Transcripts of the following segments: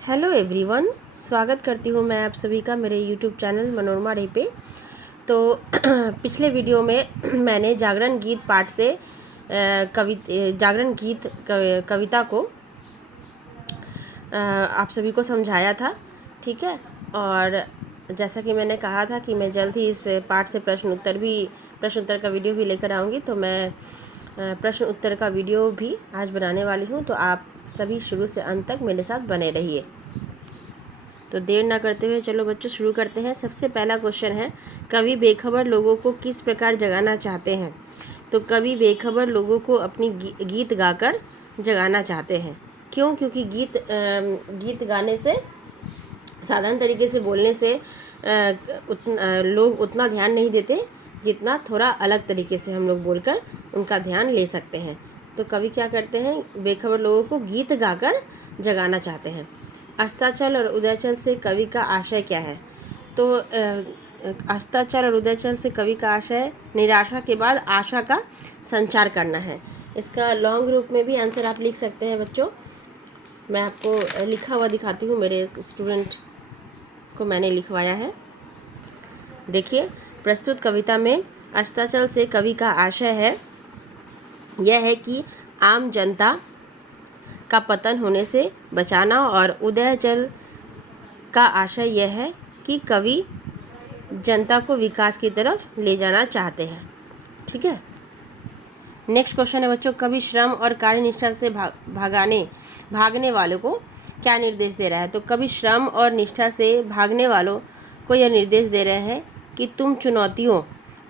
Hello everyone, स्वागत करती हूँ मैं आप सभी का मेरे यूट्यूब चैनल मनोरमा रे पे। तो पिछले वीडियो में मैंने जागरण गीत पाठ से जागरण गीत कविता को आप सभी को समझाया था। ठीक है, और जैसा कि मैंने कहा था कि मैं जल्द ही इस पाठ से प्रश्न उत्तर का वीडियो भी लेकर आऊँगी, तो मैं प्रश्न उत्तर का वीडियो भी आज बनाने वाली हूँ। तो आप सभी शुरू से अंत तक मेरे साथ बने रहिए। तो देर ना करते हुए चलो बच्चों शुरू करते हैं। सबसे पहला क्वेश्चन है, कवि बेखबर लोगों को किस प्रकार जगाना चाहते हैं? तो कवि बेखबर लोगों को अपनी गीत गाकर जगाना चाहते हैं। क्यों? क्योंकि गीत गाने से, साधारण तरीके से बोलने से लोग उतना ध्यान नहीं देते जितना थोड़ा अलग तरीके से हम लोग बोलकर उनका ध्यान ले सकते हैं। तो कवि क्या करते हैं, बेखबर लोगों को गीत गाकर जगाना चाहते हैं। अस्ताचल और उदयचल से कवि का आशय क्या है? तो अस्ताचल और उदयचल से कवि का आशय निराशा के बाद आशा का संचार करना है। इसका लॉन्ग रूप में भी आंसर आप लिख सकते हैं बच्चों। मैं आपको लिखा हुआ दिखाती हूँ, मेरे स्टूडेंट को मैंने लिखवाया है। देखिए, प्रस्तुत कविता में अस्ताचल से कवि का आशय है यह है कि आम जनता का पतन होने से बचाना, और उदयचल का आशय यह है कि कवि जनता को विकास की तरफ ले जाना चाहते हैं। ठीक है, नेक्स्ट क्वेश्चन है बच्चों, कवि श्रम और कार्यनिष्ठा से भागने वालों को क्या निर्देश दे रहा है? तो कवि श्रम और निष्ठा से भागने वालों को यह निर्देश दे रहे हैं कि तुम चुनौतियों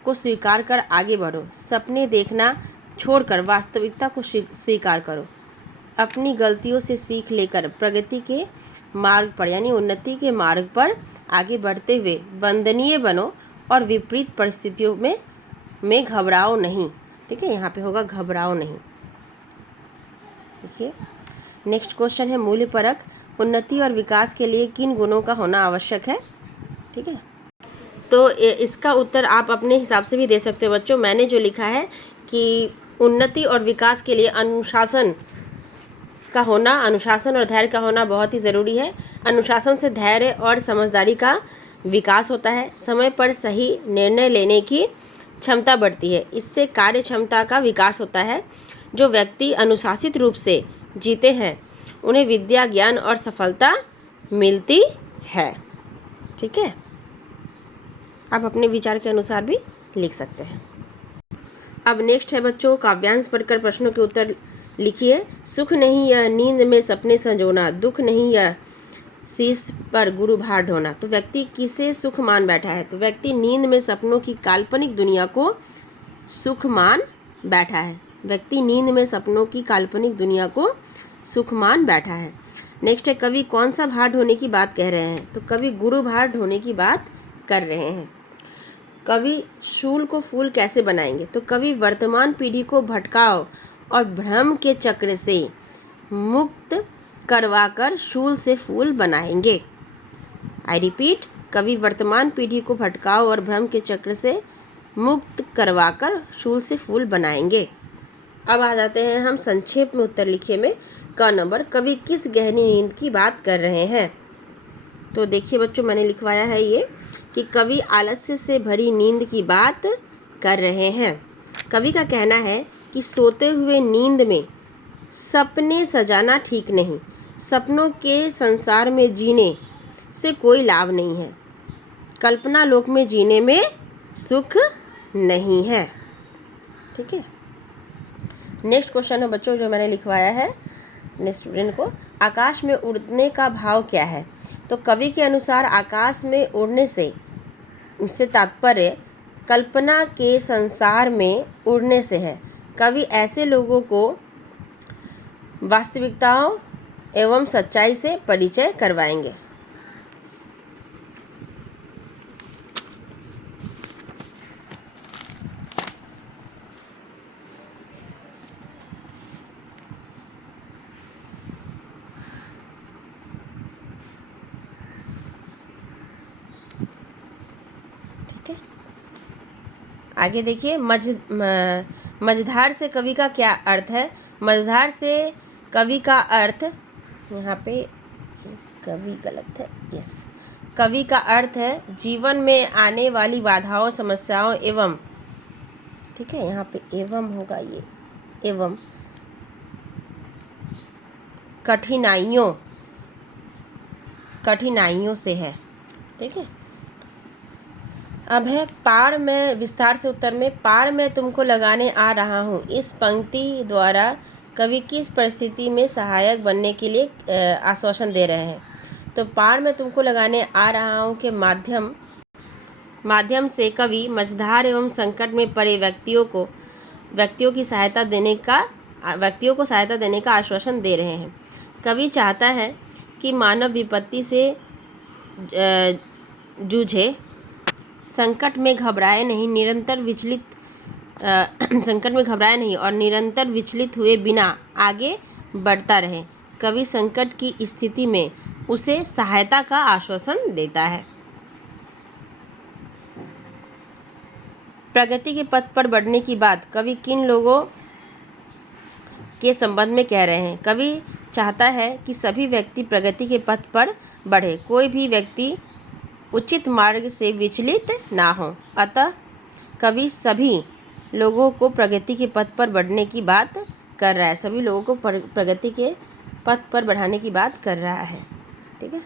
को स्वीकार कर आगे बढ़ो, सपने देखना छोड़कर वास्तविकता को स्वीकार करो, अपनी गलतियों से सीख लेकर प्रगति के मार्ग पर यानी उन्नति के मार्ग पर आगे बढ़ते हुए वंदनीय बनो, और विपरीत परिस्थितियों में घबराओ नहीं। ठीक है, यहाँ पे होगा घबराओ नहीं। देखिए, नेक्स्ट क्वेश्चन है, मूल्यपरक उन्नति और विकास के लिए किन गुणों का होना आवश्यक है? ठीक है, तो इसका उत्तर आप अपने हिसाब से भी दे सकते हो बच्चों। मैंने जो लिखा है कि उन्नति और विकास के लिए अनुशासन और धैर्य का होना बहुत ही ज़रूरी है। अनुशासन से धैर्य और समझदारी का विकास होता है। समय पर सही निर्णय लेने की क्षमता बढ़ती है, इससे कार्य क्षमता का विकास होता है। जो व्यक्ति अनुशासित रूप से जीते हैं उन्हें विद्या, ज्ञान और सफलता मिलती है। ठीक है, आप अपने विचार के अनुसार भी लिख सकते हैं। अब नेक्स्ट है बच्चों, काव्यांश पढ़कर प्रश्नों के उत्तर लिखिए। सुख नहीं यह नींद में सपने संजोना, दुख नहीं यह शीश पर गुरु भार ढोना। तो व्यक्ति किसे सुख मान बैठा है? तो व्यक्ति नींद में सपनों की काल्पनिक दुनिया को सुख मान बैठा है। व्यक्ति नींद में सपनों की काल्पनिक दुनिया को सुख मान बैठा है। नेक्स्ट है, कवि कौन सा भार ढोने की बात कह रहे हैं? तो कवि गुरु भार ढोने की बात कर रहे हैं। कवि शूल को फूल कैसे बनाएंगे? तो कवि वर्तमान पीढ़ी को भटकाव और भ्रम के चक्र से मुक्त करवाकर शूल से फूल बनाएंगे। आई रिपीट, कवि वर्तमान पीढ़ी को भटकाव और भ्रम के चक्र से मुक्त करवाकर शूल से फूल बनाएंगे। अब आ जाते हैं हम संक्षेप में उत्तर लिखिए में। क नंबर, कवि किस गहरी नींद की बात कर रहे हैं? तो देखिए बच्चों, मैंने लिखवाया है ये कि कवि आलस्य से भरी नींद की बात कर रहे हैं। कवि का कहना है कि सोते हुए नींद में सपने सजाना ठीक नहीं, सपनों के संसार में जीने से कोई लाभ नहीं है, कल्पना लोक में जीने में सुख नहीं है। ठीक है, नेक्स्ट क्वेश्चन है बच्चों जो मैंने लिखवाया है अपने स्टूडेंट को, आकाश में उड़ने का भाव क्या है? तो कवि के अनुसार आकाश में उड़ने से तात्पर्य कल्पना के संसार में उड़ने से है। कवि ऐसे लोगों को वास्तविकताओं एवं सच्चाई से परिचय करवाएंगे। ठीक है, आगे देखिए, मझधार से कवि का क्या अर्थ है? मझधार से कवि का अर्थ यहाँ पे कवि गलत है, यस। कवि का अर्थ है जीवन में आने वाली बाधाओं, समस्याओं एवं, ठीक है, यहाँ पे एवं होगा, ये एवं कठिनाइयों से है, ठीक है। अब है पार में, विस्तार से उत्तर में, पार मैं तुमको लगाने आ रहा हूँ। इस पंक्ति द्वारा कवि किस परिस्थिति में सहायक बनने के लिए आश्वासन दे रहे हैं? तो पार मैं तुमको लगाने आ रहा हूँ के माध्यम से कवि मझधार एवं संकट में पड़े व्यक्तियों को सहायता देने का आश्वासन दे रहे हैं। कवि चाहता है कि मानव विपत्ति से जूझे, संकट में घबराए नहीं और निरंतर विचलित हुए बिना आगे बढ़ता रहे। कवि संकट की स्थिति में उसे सहायता का आश्वासन देता है। प्रगति के पथ पर बढ़ने की बात कवि किन लोगों के संबंध में कह रहे हैं? कवि चाहता है कि सभी व्यक्ति प्रगति के पथ पर बढ़े, कोई भी व्यक्ति उचित मार्ग से विचलित ना हो। अतः कवि सभी लोगों को प्रगति के पथ पर बढ़ने की बात कर रहा है, सभी लोगों को प्रगति के पथ पर बढ़ाने की बात कर रहा है, ठीक है।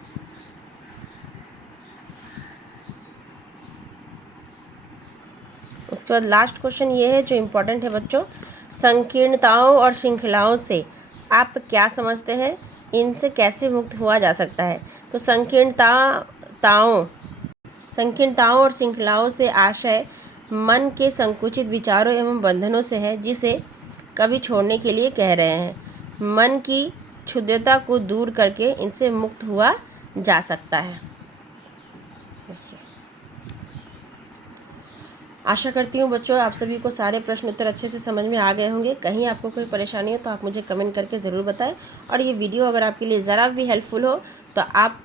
उसके बाद लास्ट क्वेश्चन ये है जो इम्पोर्टेंट है बच्चों, संकीर्णताओं और श्रृंखलाओं से आप क्या समझते हैं? इनसे कैसे मुक्त हुआ जा सकता है? तो संकीर्णताओं और श्रृंखलाओं से आशय मन के संकुचित विचारों एवं बंधनों से है, जिसे कवि छोड़ने के लिए कह रहे हैं। मन की क्षुद्रता को दूर करके इनसे मुक्त हुआ जा सकता है। आशा करती हूँ बच्चों आप सभी को सारे प्रश्न उत्तर अच्छे से समझ में आ गए होंगे। कहीं आपको कोई परेशानी हो तो आप मुझे कमेंट करके ज़रूर बताएं। और ये वीडियो अगर आपके लिए ज़रा भी हेल्पफुल हो तो आप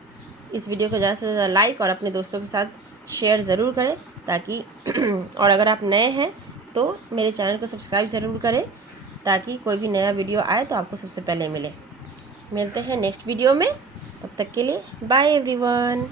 इस वीडियो को ज़्यादा से ज़्यादा लाइक और अपने दोस्तों के साथ शेयर ज़रूर करें, ताकि और अगर आप नए हैं तो मेरे चैनल को सब्सक्राइब ज़रूर करें, ताकि कोई भी नया वीडियो आए तो आपको सबसे पहले मिले। मिलते हैं नेक्स्ट वीडियो में, तब तक के लिए बाय एवरीवन।